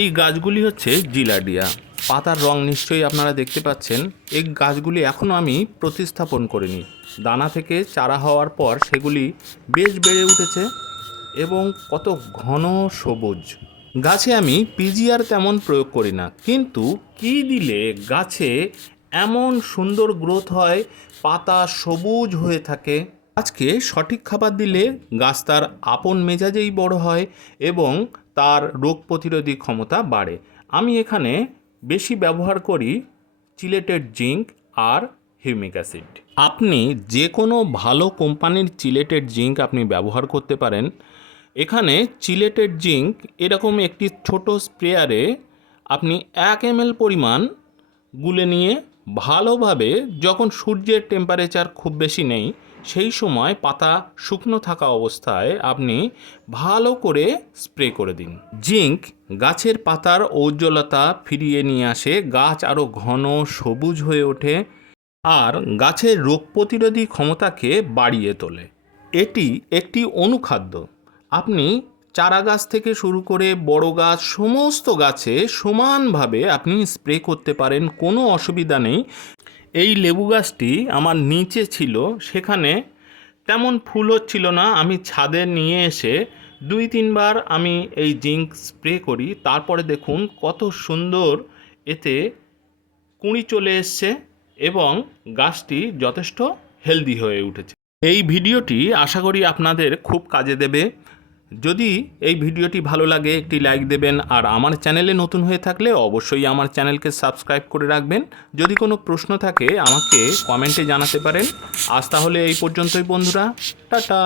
এই গাছগুলি হচ্ছে জিলাডিয়া। পাতার রং নিশ্চয়ই আপনারা দেখতে পাচ্ছেন। এই গাছগুলি এখনও আমি প্রতিস্থাপন করিনি। দানা থেকে চারা হওয়ার পর সেগুলি বেশ বেড়ে উঠেছে এবং কত ঘন সবুজ। গাছে আমি পিজিআর তেমন প্রয়োগ করি না। কিন্তু কি দিলে গাছে এমন সুন্দর গ্রোথ হয়, পাতা সবুজ হয়ে থাকে? গাছকে সঠিক খাবার দিলে গাছ তার আপন মেজাজেই বড় হয় এবং তার রোগ প্রতিরোধী ক্ষমতা বাড়ে। আমি এখানে বেশি ব্যবহার করি চিলেটেড জিঙ্ক আর হিউমিক অ্যাসিড। আপনি যে কোনো ভালো কোম্পানির চিলেটেড জিঙ্ক আপনি ব্যবহার করতে পারেন। এখানে চিলেটেড জিঙ্ক এরকম একটি ছোট স্প্রেয়ারে আপনি এক এম পরিমাণ গুলে নিয়ে ভালোভাবে যখন সূর্যের টেম্পারেচার খুব বেশি নেই সেই সময় পাতা শুকনো থাকা অবস্থায় আপনি ভালো করে স্প্রে করে দিন। জিঙ্ক গাছের পাতার ঔজ্জ্বলতা ফিরিয়ে নিয়ে আসে, গাছ আরও ঘন, সবুজ হয়ে ওঠে আর গাছের রোগ প্রতিরোধী ক্ষমতাকে বাড়িয়ে তোলে। এটি একটি অনুখাদ্য। আপনি চারা গাছ থেকে শুরু করে বড় গাছ, সমস্ত গাছে সমানভাবে আপনি স্প্রে করতে পারেন, কোনো অসুবিধা নেই। এই লেবু গাছটি আমার নিচে ছিল, সেখানে তেমন ফুল হচ্ছিল না। আমি ছাদে নিয়ে এসে দুই তিনবার আমি এই জিঙ্ক স্প্রে করি। তারপরে দেখুন কত সুন্দর এতে কুঁড়ি চলে এসছে এবং গাছটি যথেষ্ট হেলদি হয়ে উঠেছে। এই ভিডিওটি আশা করি আপনাদের খুব কাজে দেবে। যদি এই ভিডিওটি ভালো লাগে, একটি লাইক দেবেন আর আমার চ্যানেলে নতুন হয়ে থাকলে অবশ্যই আমার চ্যানেলকে সাবস্ক্রাইব করে রাখবেন। যদি কোনো প্রশ্ন থাকে, আমাকে কমেন্টে জানাতে পারেন। আজ তাহলে এই পর্যন্তই বন্ধুরা। টাটা।